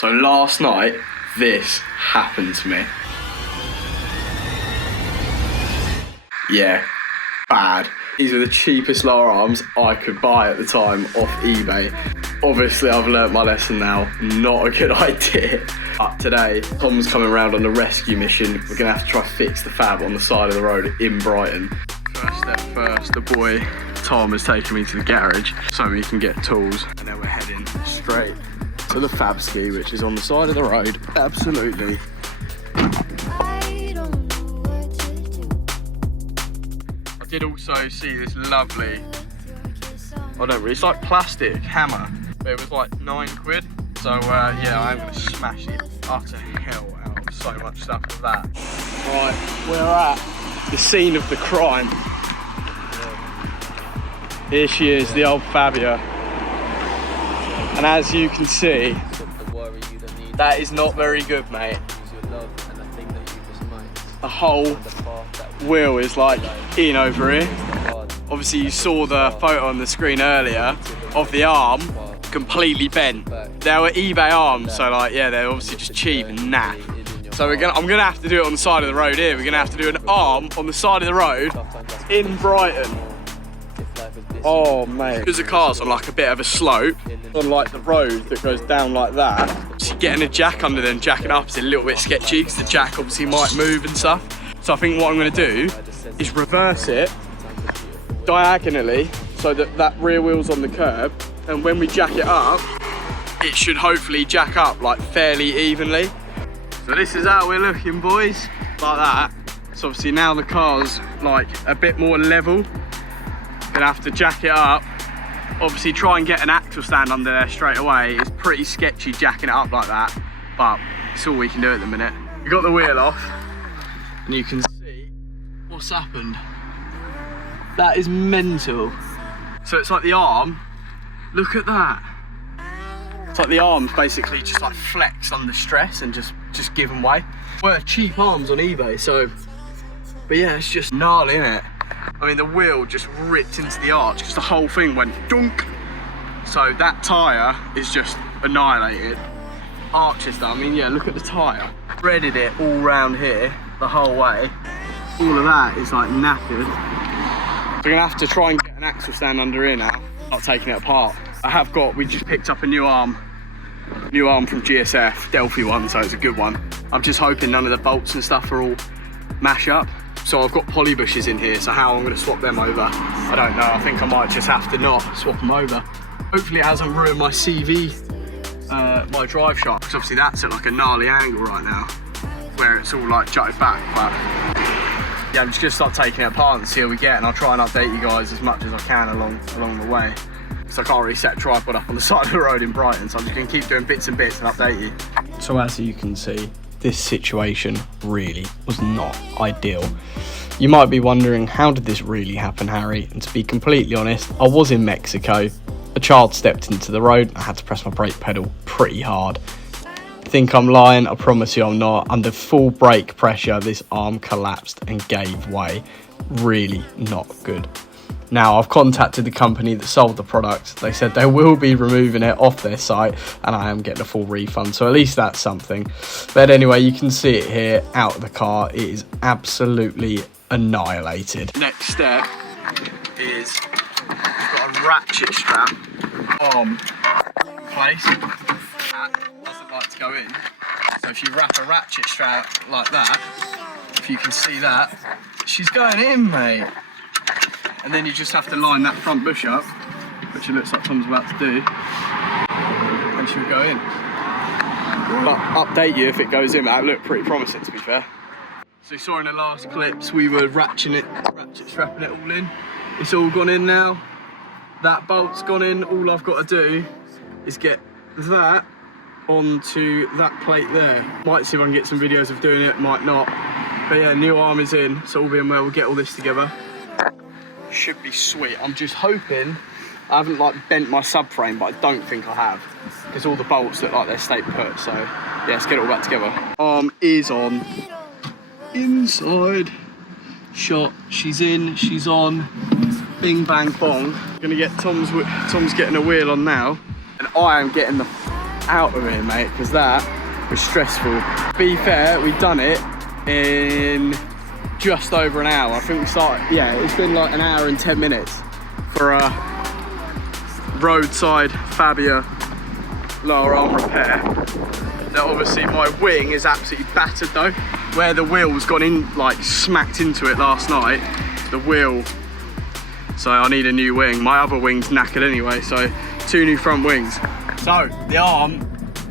So last night, this happened to me. Yeah, bad. These are the cheapest lower arms I could buy at the time off eBay. Obviously, I've learnt my lesson now. Not a good idea. But today, Tom's coming around on a rescue mission. We're gonna have to try fix the fab on the side of the road in Brighton. First step first, the boy Tom has taken me to the garage so we can get tools. And then we're heading straight to the fab ski, which is on the side of the road. Absolutely. I did also see this lovely, it's like plastic hammer, but it was like £9. So yeah, I'm gonna smash it utter hell out of so much stuff with that. Right, we're at the scene of the crime. Here she is, the old Fabia. And as you can see, that is not very good, mate. The whole wheel is like in over here. Obviously you saw the photo on the screen earlier of the arm completely bent. They were eBay arms, so like, yeah, they're obviously just cheap and naff. So I'm gonna have to do it on the side of the road here. We're gonna have to do an arm on the side of the road in Brighton. Oh mate, because the car's on like a bit of a slope, on like the road that goes down like that, so getting a jack under there and jacking up is a little bit sketchy because the jack obviously might move and stuff. So I think what I'm going to do is reverse it diagonally so that that rear wheel's on the curb, and when we jack it up, it should hopefully jack up like fairly evenly. So this is how we're looking, boys, like that. So obviously now the car's like a bit more level. Gonna have to jack it up. Obviously try and get an axle stand under there straight away. It's pretty sketchy jacking it up like that, but it's all we can do at the minute. We got the wheel off and you can see what's happened. That is mental. So it's like the arm, look at that. It's like the arm's basically just like flex under stress and just given way. Well, cheap arms on eBay, so, but yeah, it's just gnarly, innit? I mean, the wheel just ripped into the arch because the whole thing went dunk. So that tyre is just annihilated. Arch is done. I mean, yeah, look at the tyre. Threaded it all round here the whole way. All of that is like knackered. We're gonna have to try and get an axle stand under here now, not taking it apart. We just picked up a new arm from GSF, Delphi one, so it's a good one. I'm just hoping none of the bolts and stuff are all mash up. So I've got poly bushes in here, so how I'm going to swap them over, I don't know. I think I might just have to not swap them over. Hopefully it hasn't ruined my CV, my drive shaft, because obviously that's at like a gnarly angle right now, where it's all like jutted back. But yeah, I'm just going to start taking it apart and see how we get, and I'll try and update you guys as much as I can along the way. So I can't really set a tripod up on the side of the road in Brighton, so I'm just going to keep doing bits and update you. So as you can see, this situation really was not ideal. You might be wondering, how did this really happen, Harry? And to be completely honest, I was in Mexico. A child stepped into the road. I had to press my brake pedal pretty hard. Think I'm lying? I promise you I'm not. Under full brake pressure, this arm collapsed and gave way. Really not good. Now, I've contacted the company that sold the product. They said they will be removing it off their site, and I am getting a full refund, so at least that's something. But anyway, you can see it here out of the car. It is absolutely annihilated. Next step is we've got a ratchet strap on place. That doesn't like to go in. So if you wrap a ratchet strap like that, if you can see that, she's going in, mate. And then you just have to line that front bush up, which it looks like Tom's about to do, and she'll go in. But update you if it goes in. That looked pretty promising, to be fair. So you saw in the last clips we were ratchet strapping it all in. It's all gone in now. That bolt's gone in. All I've got to do is get that onto that plate there. Might see if I can get some videos of doing it, might not. But yeah, new arm is in, so all being well, we'll get all this together. Should be sweet. I'm just hoping I haven't like bent my subframe, but I don't think I have, because all the bolts look like they're stayed put. So yeah, let's get it all back together. Arm is on. Inside shot. She's in. She's on. Bing bang bong. Gonna get Tom's getting a wheel on now, and I am getting the out of here, mate, because that was stressful. Be fair, we've done it in just over an hour. I think we started, yeah, it's been like an hour and 10 minutes for a roadside Fabia lower arm repair. Now obviously my wing is absolutely battered though. Where the wheel's gone in, like smacked into it last night, the wheel, so I need a new wing. My other wing's knackered anyway, so 2 new front wings. So the arm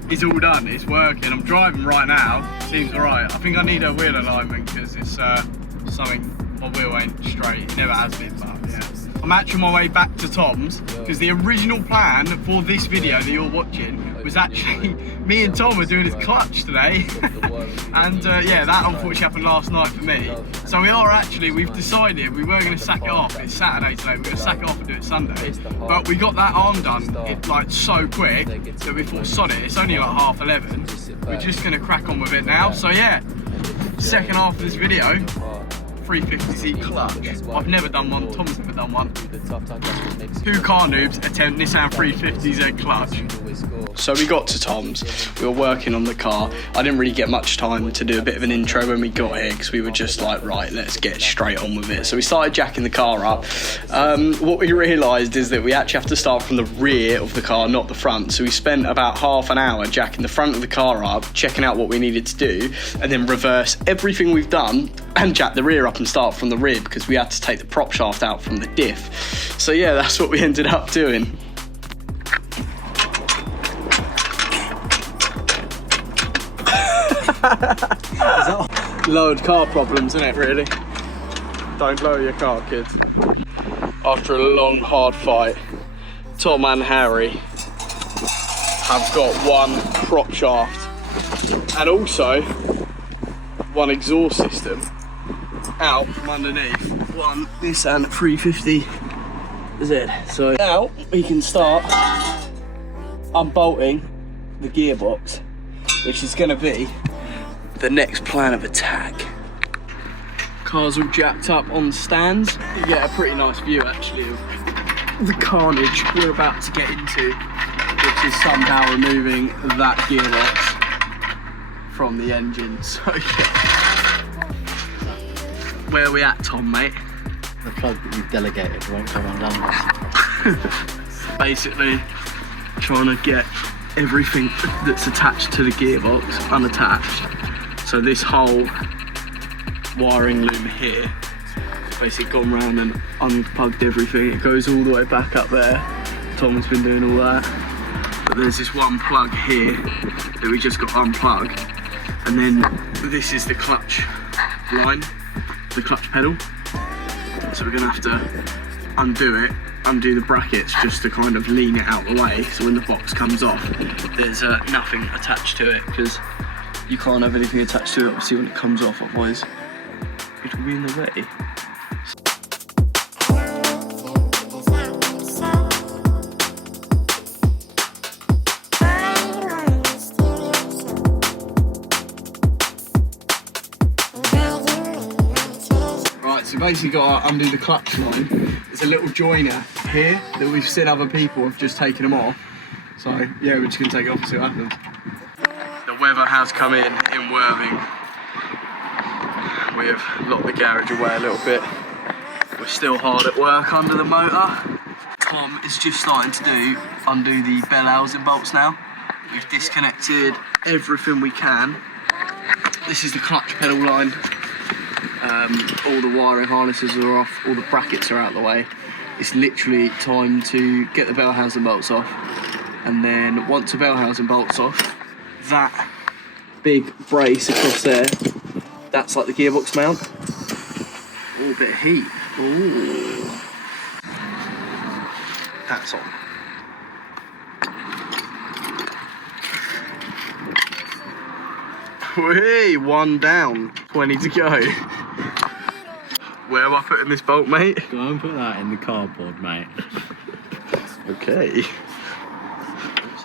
is all done, it's working. I'm driving right now, seems alright. I think I need a wheel alignment because it's something, my wheel ain't straight, it never has been, but yeah. I'm actually on my way back to Tom's because the original plan for this video that you're watching was actually me and Tom were doing his clutch today. And yeah, that unfortunately happened last night for me. So we've decided we were going to sack it off. It's Saturday today, we're going to sack it off and do it Sunday. But we got that arm done like so quick that we thought, sod it, it's only like 11:30. We're just going to crack on with it now. So yeah, second half of this video, 350Z clutch. I've never done one, Tom's never done one. 2 car noobs attempt Nissan 350Z clutch. So we got to Tom's, we were working on the car. I didn't really get much time to do a bit of an intro when we got here because we were just like, right, let's get straight on with it. So we started jacking the car up. What we realised is that we actually have to start from the rear of the car, not the front. So we spent about half an hour jacking the front of the car up, checking out what we needed to do, and then reverse everything we've done and jack the rear up and start from the rear because we had to take the prop shaft out from the diff. So yeah, that's what we ended up doing. Lowered car problems, isn't it, really? Don't lower your car, kids. After a long, hard fight, Tom and Harry have got 1 prop shaft and also 1 exhaust system out from underneath 1 Nissan 350Z. So now we can start unbolting the gearbox, which is going to be the next plan of attack. Car's all jacked up on stands. You get a pretty nice view actually of the carnage we're about to get into, which is somehow removing that gearbox from the engine. So yeah. Where are we at, Tom, mate? The plug that you've delegated won't come undone. Basically, trying to get everything that's attached to the gearbox unattached. So this whole wiring loom here, basically gone round and unplugged everything. It goes all the way back up there. Tom's been doing all that. But there's this 1 plug here that we just got unplugged. And then this is the clutch line, the clutch pedal. So we're gonna have to undo it, undo the brackets just to kind of lean it out the way. So when the box comes off, there's nothing attached to it because you can't have anything attached to it obviously when it comes off, otherwise it will be in the way. Right, so basically got to undo the clutch line. There's a little joiner here that we've seen other people have just taken them off. So yeah, we're just gonna take it off and see what happens. The weather has come in Worthing. We have locked the garage away a little bit. We're still hard at work under the motor. Tom is just starting to undo the bell housing bolts now. We've disconnected everything we can. This is the clutch pedal line. All the wiring harnesses are off, all the brackets are out of the way. It's literally time to get the bell housing bolts off. And then once the bell housing bolts off, that big brace across there, that's like the gearbox mount. Oh, a bit of heat. Ooh. That's on. Whee, 1 down, 20 to go. Where am I putting this bolt, mate? Go and put that in the cardboard, mate. Okay. Looks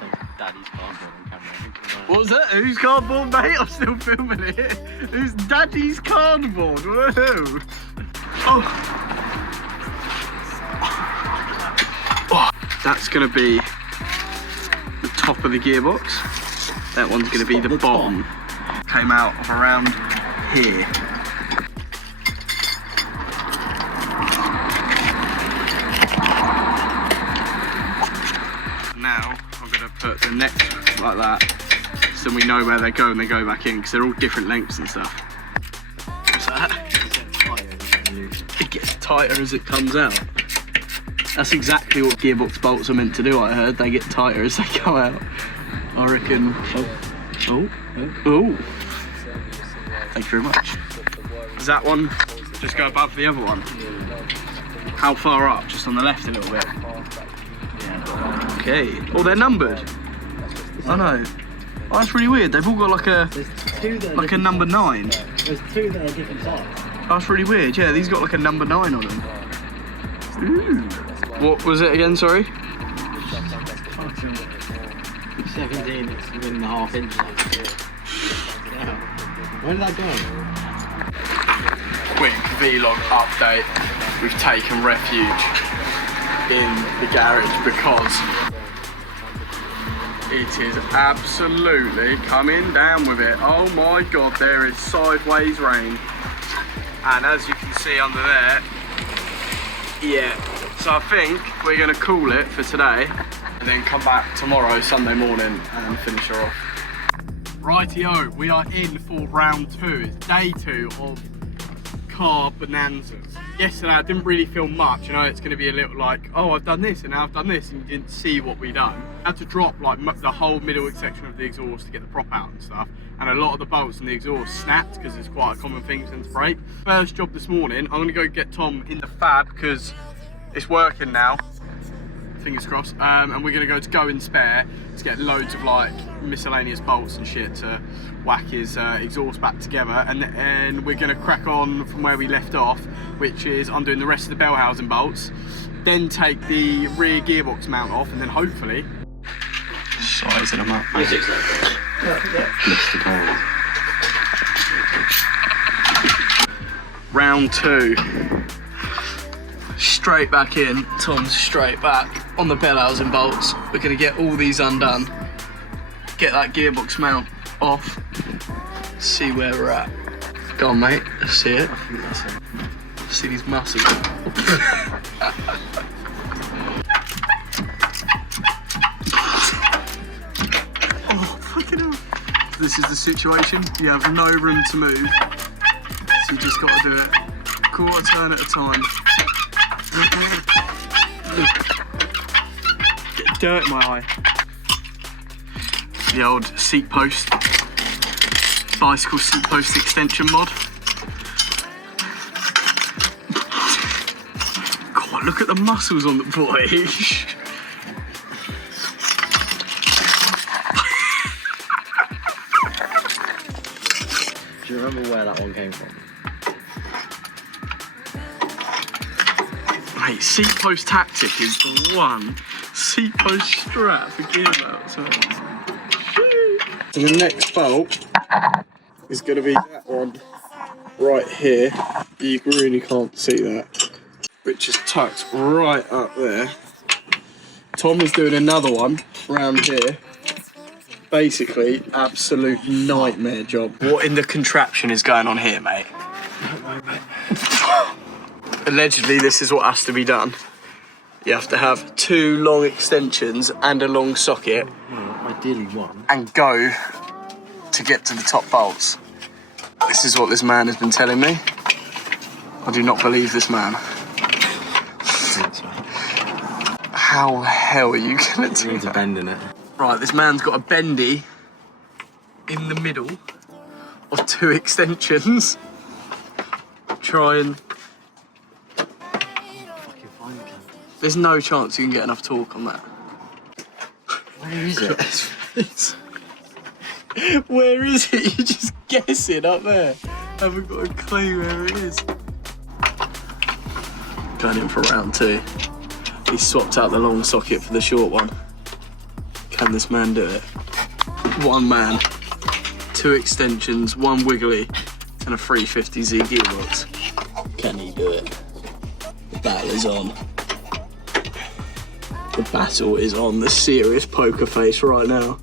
like Daddy's cardboard on camera. What was that? Whose cardboard, mate? I'm still filming it. Who's Daddy's cardboard? Woohoo! Oh. That's gonna be the top of the gearbox. That one's going to be the bottom. Came out of around here. Now I'm going to put the neck like that, so we know where they go and they go back in, because they're all different lengths and stuff. What's that? It gets tighter as it comes out. That's exactly what gearbox bolts are meant to do, I heard. They get tighter as they come out. I reckon. Oh. Thank you very much. Does that one just go above the other one? How far up? Just on the left a little bit. Okay. Oh, they're numbered. I know. Oh, that's really weird. They've all got like a number 9. There's 2 that are different size. That's really weird. Yeah, these got like a number 9 on them. Ooh. What was it again? Sorry. 17.5 inches. Where did that go? Quick vlog update. We've taken refuge in the garage because it is absolutely coming down with it. Oh my god, there is sideways rain. And as you can see under there, yeah. So I think we're gonna call it for today and then come back tomorrow, Sunday morning, and finish her off. Rightio, we are in for round 2. It's day 2 of car bonanzas. Yesterday I didn't really film much, you know, it's gonna be a little like, oh, I've done this and now I've done this, and you didn't see what we done. I had to drop like the whole middle section of the exhaust to get the prop out and stuff, and a lot of the bolts in the exhaust snapped because it's quite a common thing since break. First job this morning, I'm gonna go get Tom in the fab because it's working now, fingers crossed, and we're gonna go in spare to get loads of like miscellaneous bolts and shit to whack his exhaust back together, and we're gonna crack on from where we left off, which is undoing the rest of the bell housing bolts, then take the rear gearbox mount off, and then hopefully sizing them up. Round 2. Straight back in, Tom's straight back on the bell housing bolts. We're gonna get all these undone, get that gearbox mount off, see where we're at. Go on, mate, let's see it. See these muscles. Oh, fucking hell. This is the situation, you have no room to move, so you just gotta do it quarter turn at a time. Get dirt in my eye. The old seat post, bicycle seat post extension mod. God, look at the muscles on the boy. Do you remember where that one came from? Mate, seat post tactic is the one. Seat post strap for gearbox. So the next bolt is going to be that one right here. You really can't see that, which is tucked right up there. Tom is doing another one around here. Basically, absolute nightmare job. What in the contraption is going on here, mate? I don't know, mate. Allegedly, this is what has to be done. You have to have 2 long extensions and a long socket. Ideally 1. And go to get to the top bolts. This is what this man has been telling me. I do not believe this man. How the hell are you going to do Needs that? a bend in it. Right, this man's got a bendy in the middle of 2 extensions. Try and... There's no chance you can get enough torque on that. Where is it? Where is it? You're just guessing up there. I haven't got a clue where it is. Going in for round 2. He swapped out the long socket for the short one. Can this man do it? One man, 2 extensions, 1 wiggly, and a 350Z gearbox. Can he do it? The battle is on. The battle is on. The serious poker face right now.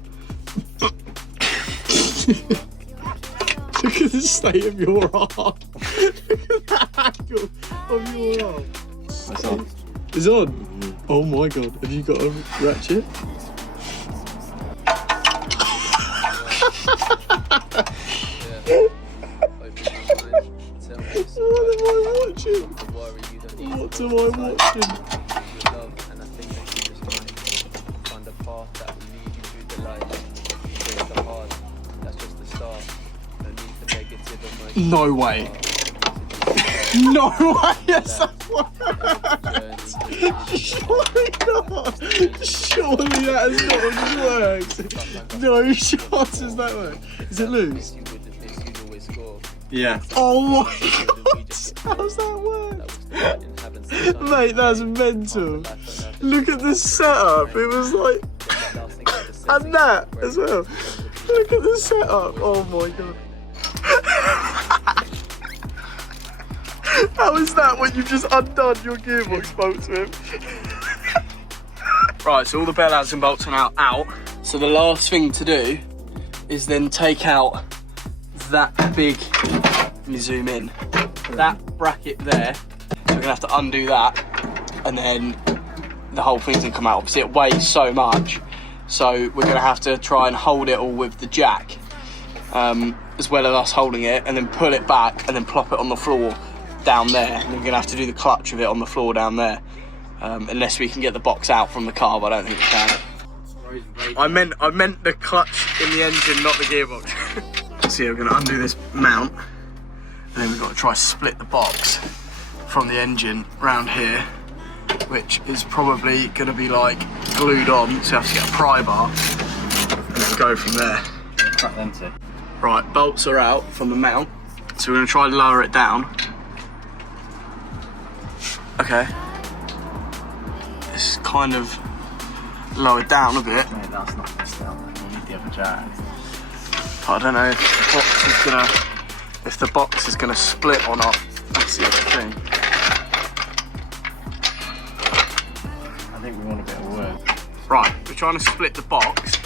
Look at the state of your arm. Look at the angle of your arm. It's on. It's on? Oh my god. Have you got a ratchet? What am I watching? What am I watching? No way. No way. Yes, that works. Surely not. Surely that has not worked. No chance has that worked. Is it loose? Yeah. Oh my god. How's that work? Mate, that's mental. Look at the setup. It was like... And that as well. Look at the setup. Oh my god. How is that when you've just undone your gearbox bolts with? Right, so all the bell adds and bolts are now out. So the last thing to do is then take out that big, let me zoom in, that bracket there. So we're gonna have to undo that and then the whole thing's gonna come out. Obviously it weighs so much, so we're gonna have to try and hold it all with the jack, as well as us holding it, and then pull it back and then plop it on the floor down there. And we're gonna have to do the clutch of it on the floor down there, unless we can get the box out from the car, but I don't think we can. I meant the clutch in the engine, not the gearbox. So yeah, we're gonna undo this mount, and then we've got to try to split the box from the engine round here, which is probably gonna be like glued on, so you have to get a pry bar and then go from there. Crack them too. Right, bolts are out from the mount, so we're gonna try to lower it down. Okay. It's kind of lowered down a bit. Mate, that's not this down. We need the other jack. But I don't know if the box is gonna split or not. That's the other thing. I think we want a bit of work. Right, we're trying to split the box.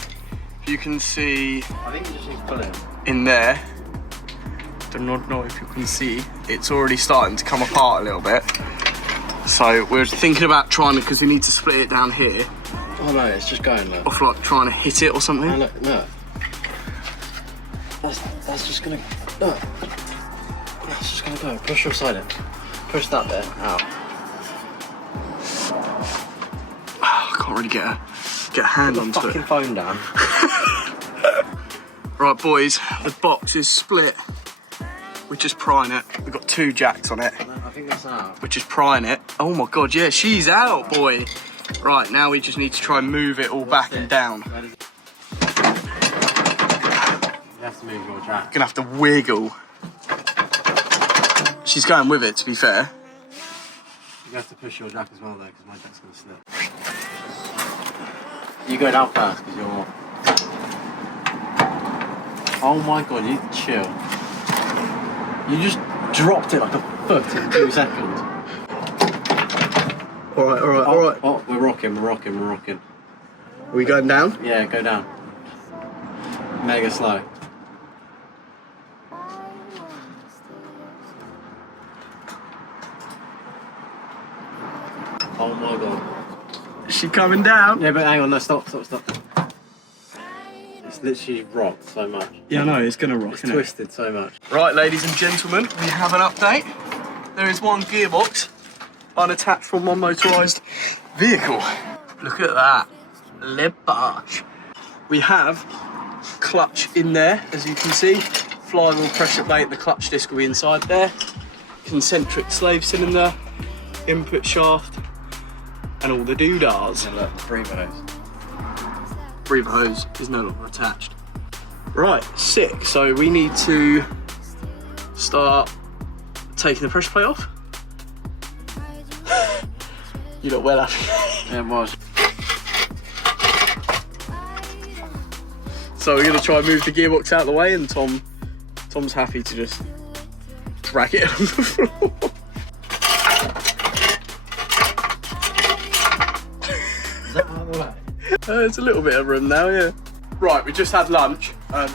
You can see I think we just need to pull it. in there. Do not know if you can see. It's already starting to come apart a little bit. So we're thinking about trying to, because we need to split it down here. Oh no, it's just going look. Off like trying to hit it or something. No, look, no. That's just gonna, look. That's just gonna go. Push your side in. Push that there out. Oh, I can't really get a hand onto Put the it. fucking phone down. Right boys, the box is split. We're just prying it. We've got 2 jacks on it. No, I think that's out. We're just prying it. Oh my god, yeah, she's out, boy. Right, now we just need to try and move it all back and down. You have to move your jack. Gonna have to wiggle. She's going with it, to be fair. You have to push your jack as well though, because my jack's gonna slip. You go down first, because you're... Oh my god, you chill. You just dropped it like a foot in 2 seconds. Alright, alright, Oh, alright. oh, we're rocking. Are we going down? Yeah, go down. Mega slow. Oh my god. Is she coming down? Yeah, but hang on, no, stop. It's literally rocked so much. Yeah, I know, it's gonna rock, It's innit? twisted so much. Right, ladies and gentlemen, we have an update. There is one gearbox unattached from one motorised vehicle. Look at that. Le barge. We have clutch in there, as you can see. Flywheel pressure plate, the clutch disc will be inside there. Concentric slave cylinder, input shaft, and all the doodahs. And look, breather hose. Breather hose is no longer attached. Right, sick. So we need to start taking the pressure plate off. You look well happy. Yeah, it was. So we're gonna try and move the gearbox out of the way, and Tom's happy to just drag it on the floor. Is that There's a little bit of room now, yeah. Right, we just had lunch.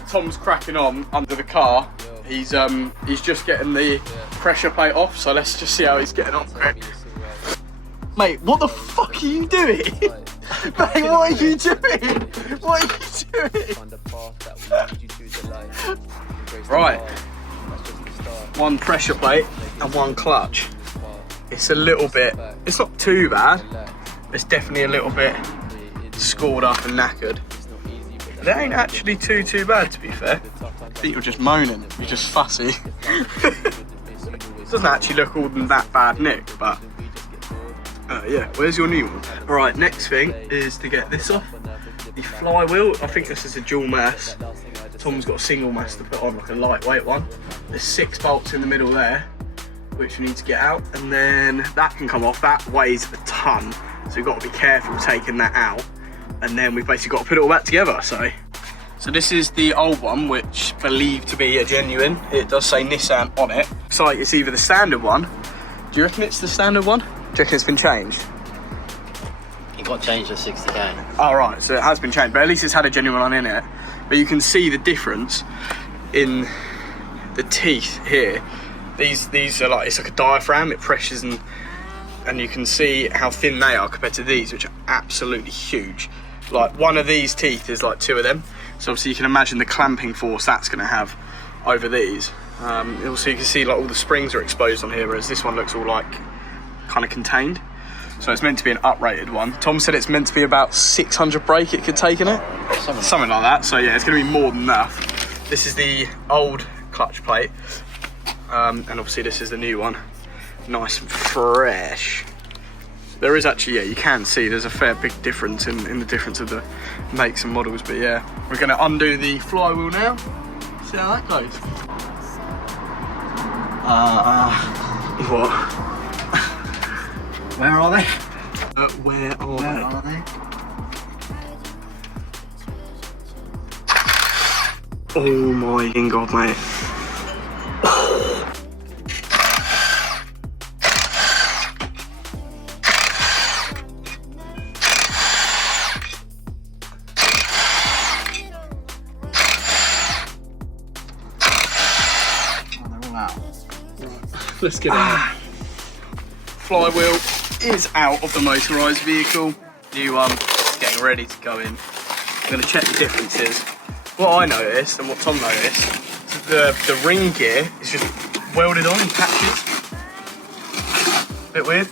Tom's cracking on under the car. He's just getting the pressure plate off, so let's just see how he's getting on quick. Mate, what the fuck are you doing? Mate, what are you doing? What are you doing? Right, one pressure plate and one clutch. It's a little bit, it's not too bad. It's definitely a little bit scored up and knackered. But it ain't actually too bad, to be fair. I think you're just moaning, you're just fussy. Doesn't actually look all that bad nick, but yeah, where's your new one? Alright, next thing is to get this off. The flywheel, I think this is a dual mass. Tom's got a single mass to put on, like a lightweight one. There's 6 bolts in the middle there, which we need to get out, and then that can come off. That weighs a ton, so we've got to be careful taking that out, and then we've basically got to put it all back together. So this is the old one, which believed to be a genuine. It does say Nissan on it. Looks like it's either the standard one. Do you reckon it's the standard one? Do you reckon it's been changed? It got changed at 60k. Oh right, so it has been changed, but at least it's had a genuine one in it. But you can see the difference in the teeth here. These are like, it's like a diaphragm, it pressures, and you can see how thin they are compared to these, which are absolutely huge. Like one of these teeth is like 2 of them. So obviously you can imagine the clamping force that's gonna have over these. Also you can see like all the springs are exposed on here, whereas this one looks all like kind of contained. So it's meant to be an uprated one. Tom said it's meant to be about 600 brake it could take in it. Something like that. So yeah, it's gonna be more than enough. This is the old clutch plate. And obviously this is the new one. Nice and fresh. There is actually, yeah, you can see there's a fair big difference in the difference of the makes and models, but yeah. We're gonna undo the flywheel now. See how that goes. What? Where are they? Where are they? Oh my god, mate. Let's get it. Flywheel is out of the motorised vehicle. New one, getting ready to go in. I'm going to check the differences. What I noticed and what Tom noticed is the ring gear is just welded on in patches. Bit weird.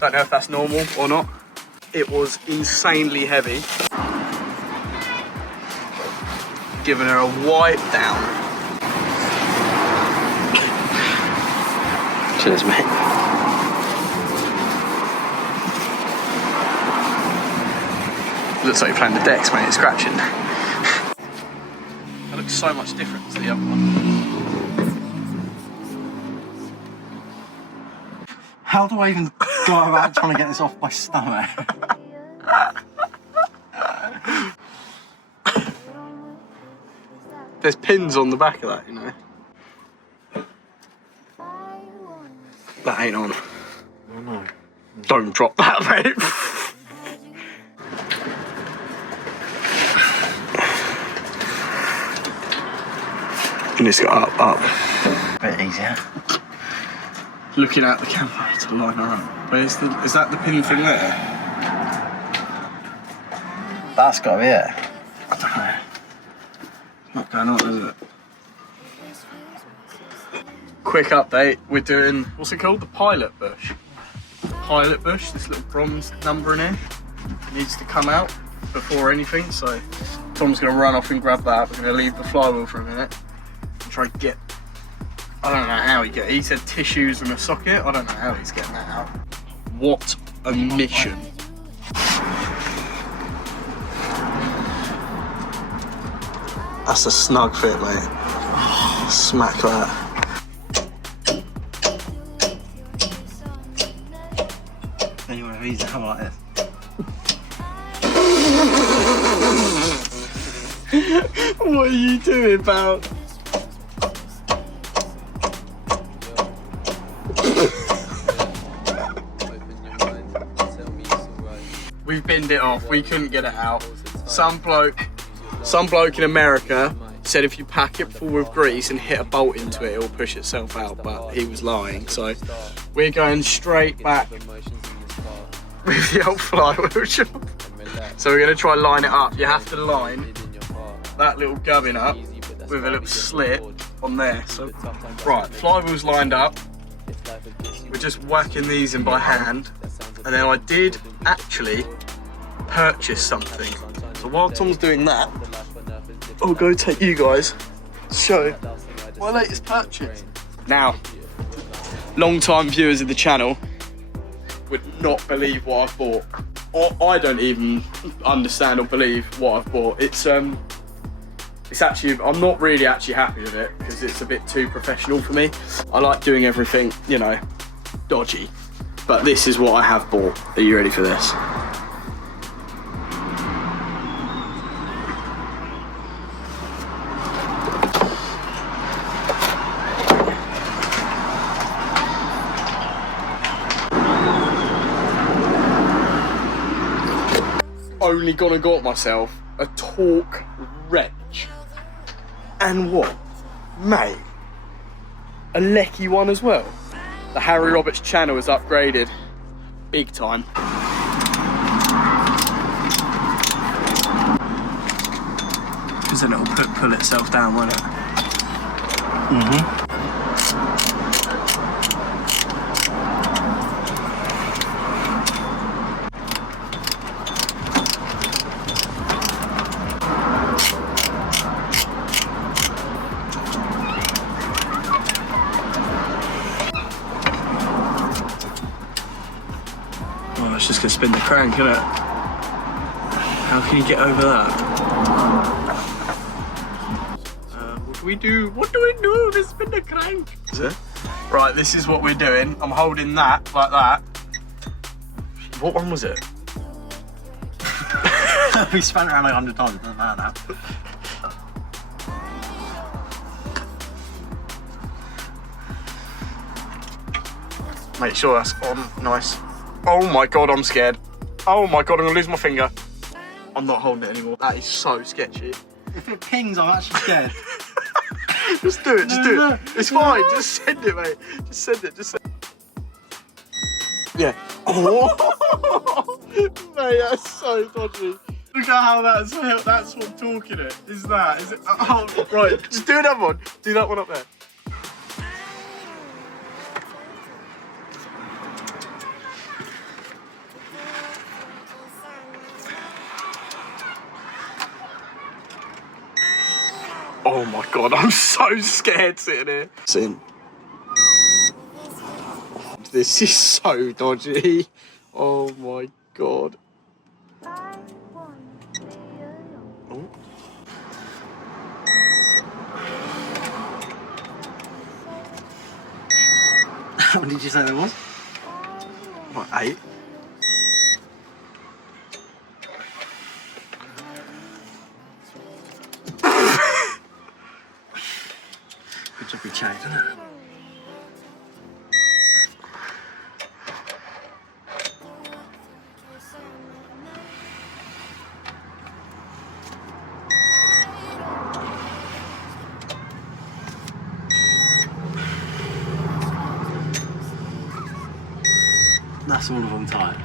Don't know if that's normal or not. It was insanely heavy. Giving her a wipe down. Cheers, mate. Looks like you're playing the decks, mate. It's scratching. That looks so much different to the other one. How do I even go about trying to get this off my stomach? There's pins on the back of that, you know. That ain't on. Oh no. Don't drop that, mate. You need to go up. A bit easier. Looking at the camera to line her up. Is that the pin thing there? That's got to be it. I don't know. Not going on, is it? Quick update, we're doing, what's it called? The pilot bush. Pilot bush, this little bronze number in here. It needs to come out before anything, so Tom's going to run off and grab that. We're going to leave the flywheel for a minute and try and get, I don't know how he said tissues and a socket. I don't know how he's getting that out. What a mission. That's a snug fit, mate. Smack that. Anyway, he's out like this. What are you doing, pal? we've binned it off. We couldn't get it out. Some bloke in America said if you pack it full with grease and hit a bolt into it, it'll push itself out, but he was lying. So we're going straight back with the old flywheel shop. So we're going to try and line it up. You have to line that little gubbin up with a little slit on there. So right, flywheel's lined up. We're just whacking these in by hand. And then I did actually purchase something. So while Tom's doing that, I'll go take you guys to show my latest purchase. Now, long-time viewers of the channel would not believe what I've bought. Or I don't even understand or believe what I've bought. It's actually, I'm not really actually happy with it because it's a bit too professional for me. I like doing everything, you know, dodgy. But this is what I have bought. Are you ready for this? Only gone and got myself a torque wrench. And what? Mate, a lecky one as well. The Harry Roberts channel is upgraded big time. Because then it'll pull itself down, won't it? Mm-hmm. It's just gonna spin the crank, isn't it? How can you get over that? What do we do? What do we do to spin the crank? Is it? Right, this is what we're doing. I'm holding that like that. What one was it? We spun it around like 100 times, it doesn't matter now. Make sure that's on, nice. Oh my God, I'm scared. Oh my God, I'm gonna lose my finger. I'm not holding it anymore. That is so sketchy. If it pings, I'm actually scared. Just do it, just do it. It's fine, just send it, mate. Just send it, just send it. Yeah. Oh, mate, that's so dodgy. Look at how that's what talking it. Is that? Is it? Oh, right, just do another one. Do that one up there. Oh my God, I'm so scared sitting here. Sin. This is so dodgy. Oh my God. Oh. How many did you say there was? What, 8? Good job we changed, isn't it? That's all of them tight.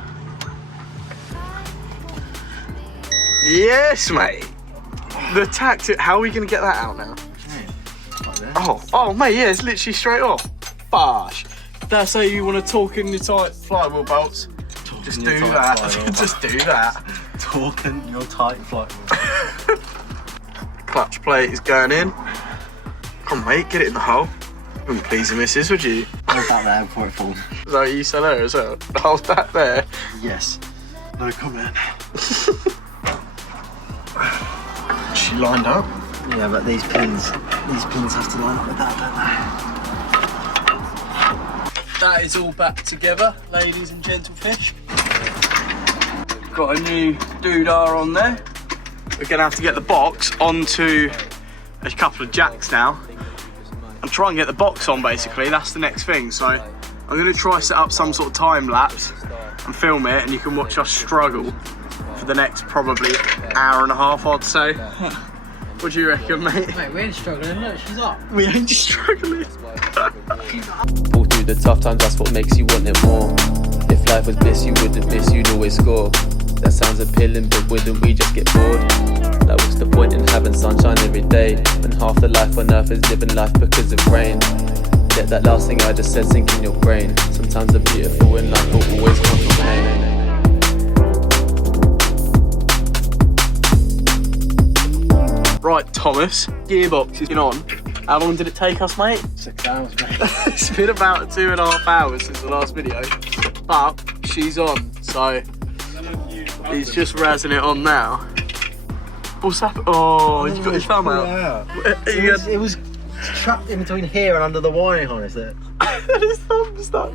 Yes, mate. The tactic. How are we going to get that out now? Oh, mate, yeah, it's literally straight off. Bosh. That's how you want to torque in your tight flywheel bolts. Just do that. Just do that. Torquing your tight flywheel. Clutch plate is going in. Come on, mate, get it in the hole. Wouldn't please the missus, would you? Hold that there before it falls. Is that what you said there as well? Hold that there. Yes. No comment. She lined up. Yeah, but these pins have to line up with that, don't they? That is all back together, ladies and gentlefish. Got a new doodah on there. We're gonna have to get the box onto a couple of jacks now and try and get the box on, basically. That's the next thing. So I'm gonna try set up some sort of time lapse and film it, and you can watch us struggle the next probably hour and a half, I'd say. What do you reckon, mate? Mate, we ain't struggling. Look, she's up. We ain't struggling. Pull through the tough times, that's what makes you want it more. If life was bliss, you wouldn't miss, you'd always score. That sounds appealing, but wouldn't we just get bored? Like, what's the point in having sunshine every day when half the life on earth is living life because of rain? Let that last thing I just said sink in your brain. Sometimes the beautiful in life will always come from pain. Right, Thomas, Gearbox is on. How long did it take us, mate? 6 hours, mate. It's been about 2.5 hours since the last video, but she's on, so he's just razzing it on now. What's happened? Oh, you got his thumb out. It was trapped in between here and under the wiring harness there. His thumb stuck.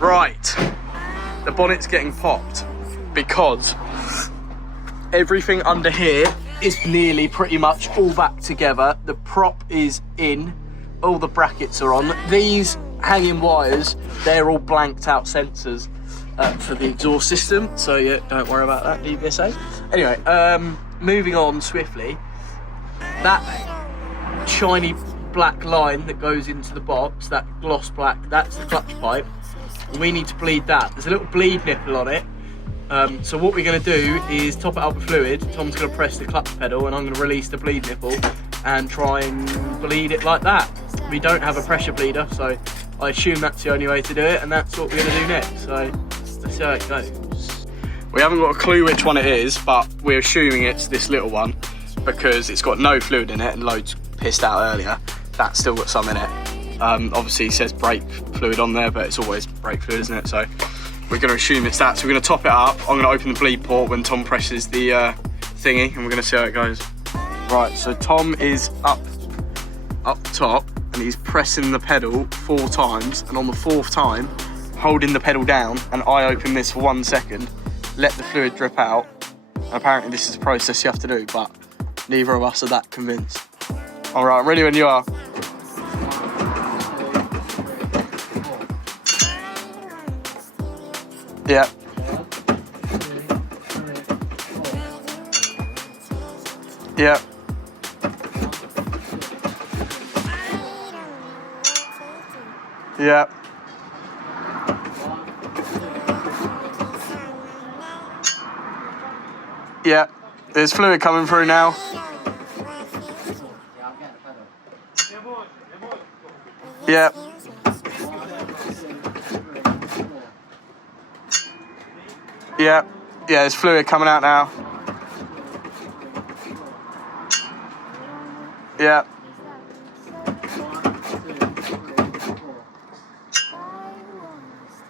Right, the bonnet's getting popped because everything under here is nearly pretty much all back together. The prop is in, all the brackets are on. These hanging wires, they're all blanked out sensors for the exhaust system. So yeah, don't worry about that, leave this out. Anyway, moving on swiftly. That shiny black line that goes into the box, that gloss black, that's the clutch pipe. We need to bleed that. There's a little bleed nipple on it. So what we're going to do is top it up with fluid. Tom's going to press the clutch pedal and I'm going to release the bleed nipple and try and bleed it like that. We don't have a pressure bleeder, so I assume that's the only way to do it, and that's what we're going to do next. So let's see how it goes. We haven't got a clue which one it is, but we're assuming it's this little one because it's got no fluid in it and loads pissed out earlier. That's still got some in it. Obviously it says brake fluid on there, but it's always brake fluid, isn't it? So we're going to assume it's that. So we're going to top it up. I'm going to open the bleed port when Tom presses the thingy, and we're going to see how it goes. Right, so Tom is up top, and he's pressing the pedal 4 times, and on the 4th time, holding the pedal down, and I open this for 1 second, let the fluid drip out. And apparently this is a process you have to do, but neither of us are that convinced. All right, I'm ready when you are. Yeah. Yeah. Yeah. Yeah. There's fluid coming through now. Yeah. Yeah. Yeah, there's fluid coming out now. Yeah.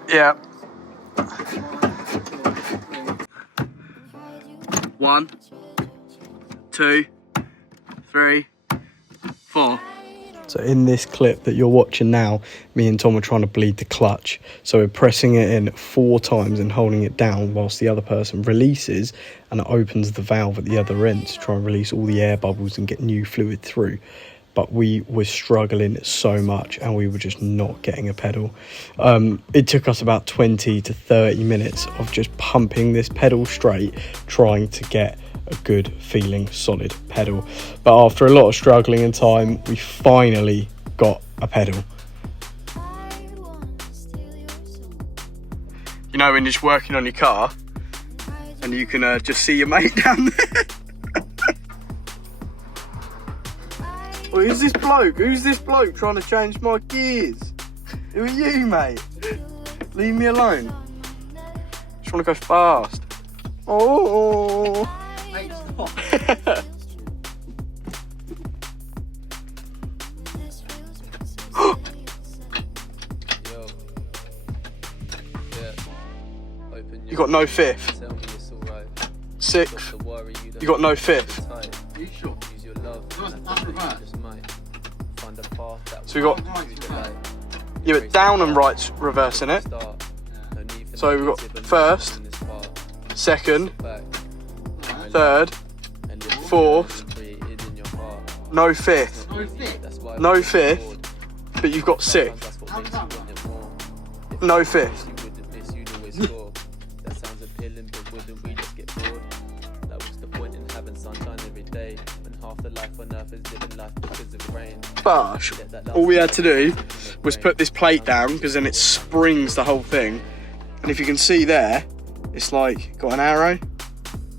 Yeah. 1, 2, 3, 4. So in this clip that you're watching now, me and Tom are trying to bleed the clutch. So we're pressing it in 4 times and holding it down whilst the other person releases and it opens the valve at the other end to try and release all the air bubbles and get new fluid through. But we were struggling so much and we were just not getting a pedal. It took us about 20 to 30 minutes of just pumping this pedal straight, trying to get a good feeling solid pedal. But after a lot of struggling and time, we finally got a pedal. You know when you're just working on your car and you can just see your mate down there. Well, who's this bloke? Who's this bloke trying to change my gears? Who are you, mate? Leave me alone. Just want to go fast. Oh. Mate, stop. You got no 5th. 6th. You got no 5th. Are you sure? So we got, yeah, but down and right's reversing it. So we've got 1st, 2nd, 3rd, 4th, no 5th, no 5th, but you've got 6th, no 5th. appealing, but wouldn't we just get bored? Like what's the point in having sunshine every day when half the life on earth is living life because of rain? But all we had to do was put this plate down, because then it springs the whole thing. And if you can see there, it's like got an arrow.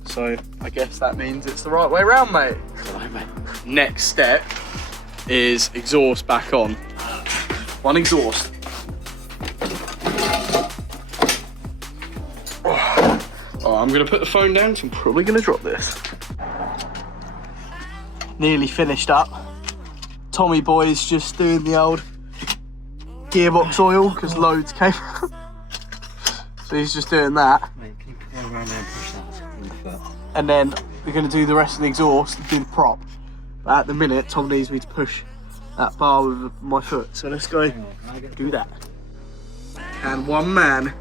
So I guess that means it's the right way around, mate. Right, mate. Next step is exhaust back on. One exhaust. Oh, I'm gonna put the phone down, so I'm probably gonna drop this. Nearly finished up. Tommy boy's just doing the old gearbox oil because loads came out. So he's just doing that. Mate, can you go around there and push that with your foot? And then we're going to do the rest of the exhaust and do the prop. But at the minute, Tom needs me to push that bar with my foot. So let's go do that. Can one man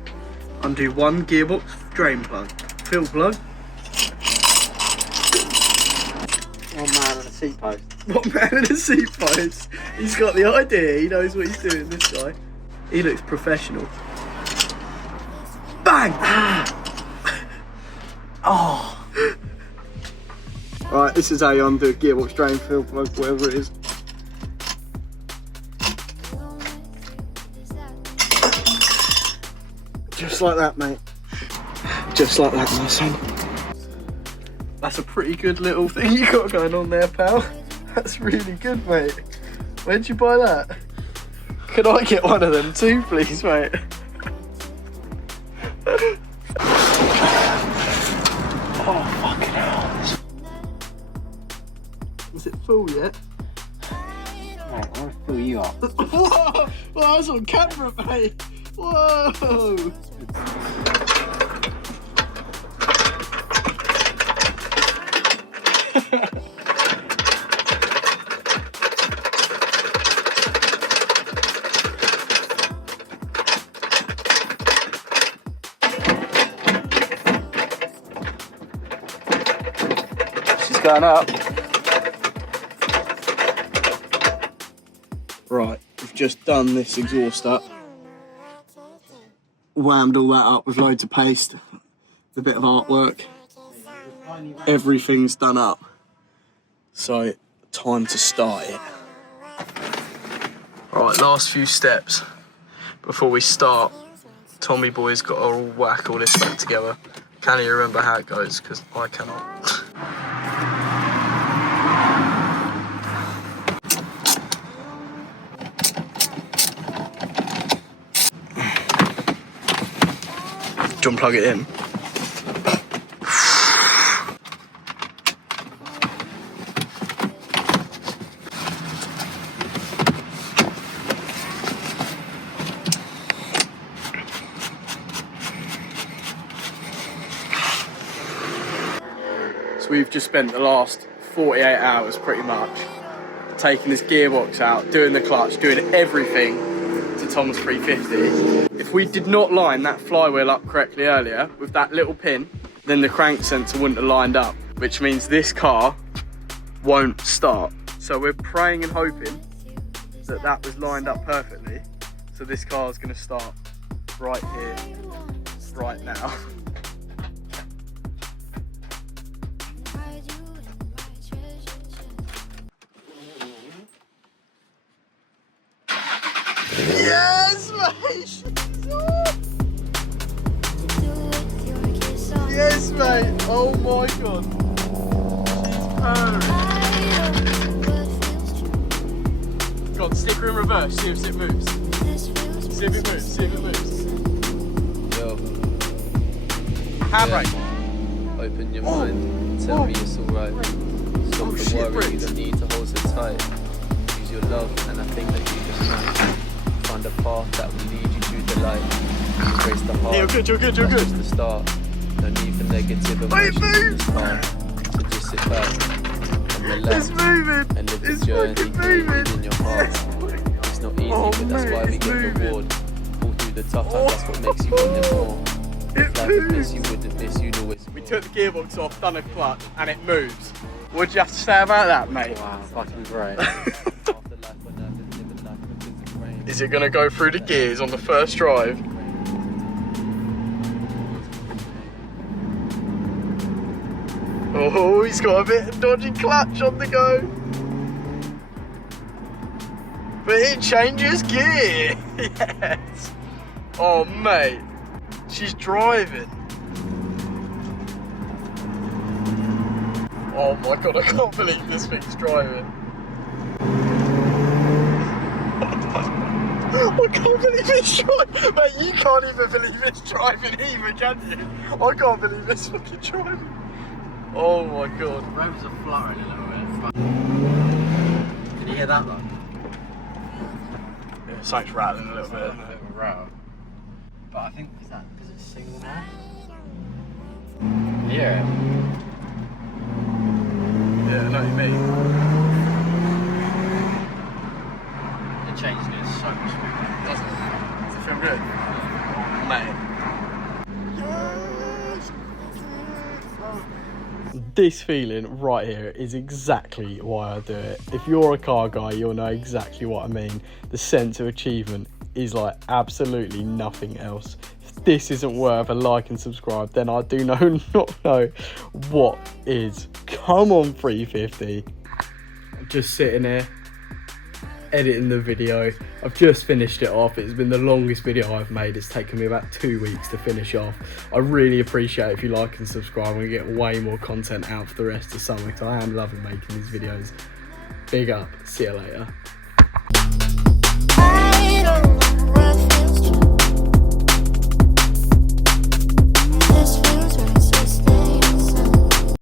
undo one gearbox drain plug? Fill plug. One man on a seat post. One man in a seat post. He's got the idea. He knows what he's doing, this guy. He looks professional. Bang! Oh. Right, this is how you undo a gearbox drain fill plug, whatever it is. Just like that, mate. Just like that, my son. That's a pretty good little thing you got going on there, pal. That's really good, mate. Where'd you buy that? Could I get one of them too, please, mate? Oh, fucking hell. Is it full yet? Mate, I want to fill you up. Whoa! Well, I was on camera, mate. Whoa! She's going up. Right, we've just done this exhaust up. Whammed all that up with loads of paste, a bit of artwork. Everything's done up. So, time to start it. Right, last few steps before we start. Tommy boy's got to whack all this back together. Can you remember how it goes? Because I cannot. Do you want to plug it in? So we've just spent the last 48 hours pretty much taking this gearbox out, doing the clutch, doing everything to Tom's 350. If we did not line that flywheel up correctly earlier with that little pin, then the crank sensor wouldn't have lined up, which means this car won't start. So we're praying and hoping that that was lined up perfectly. So this car is going to start right here, right now. Yes, mate! Yes, mate! Oh my god! She's purring. Go on, stick her in reverse, see if it moves. See if it moves, see if it moves. Yo, Handbrake. open your mind, tell me it's alright. Stop the shit, worry, brakes. you don't need to hold so tight. Use your love, and I think that you just might find a path that will lead you to the light. Embrace the heart. Yeah, you're good, you're good, you're good. That's the start. No need for negative emotions in the start. So just sit back and relax. It's moving! And live the It's journey fucking created moving! in your heart. It's not easy, Oh, but that's mate, why we it's get moving. reward. All through the tough times, that's what makes you want it more. If life would miss you, wouldn't miss you'd always. We took the gearbox off, done a clutch, and it moves. What do you have to say about that, mate? Wow, fucking great. Is it going to go through the gears on the first drive? Oh, he's got a bit of dodgy clutch on the go. But it changes gear. Yes. Oh, mate. She's driving. Oh my god, I can't believe this thing's driving. I can't believe it's driving. Mate, you can't even believe it's driving either, can you? I can't believe it's fucking driving. Oh my god. The roads are fluttering a little bit. Can you hear that though? Yeah, something's rattling a little bit. A bit of a rattle. But I think, is that because it's single now? Yeah. Yeah, I know what you mean. It changes gears so much quicker. Does it? Does it feel good? Mate. This feeling right here is exactly why I do it. If you're a car guy, you'll know exactly what I mean. The sense of achievement is like absolutely nothing else. If this isn't worth a like and subscribe, then I do not know what is. Come on, 350. I'm just sitting here editing the video. I've just finished it off. It's been the longest video I've made. It's taken me about 2 weeks to finish off. I really appreciate it if you like and subscribe. I'm gonna get way more content out for the rest of summer because I am loving making these videos. Big up. See you later.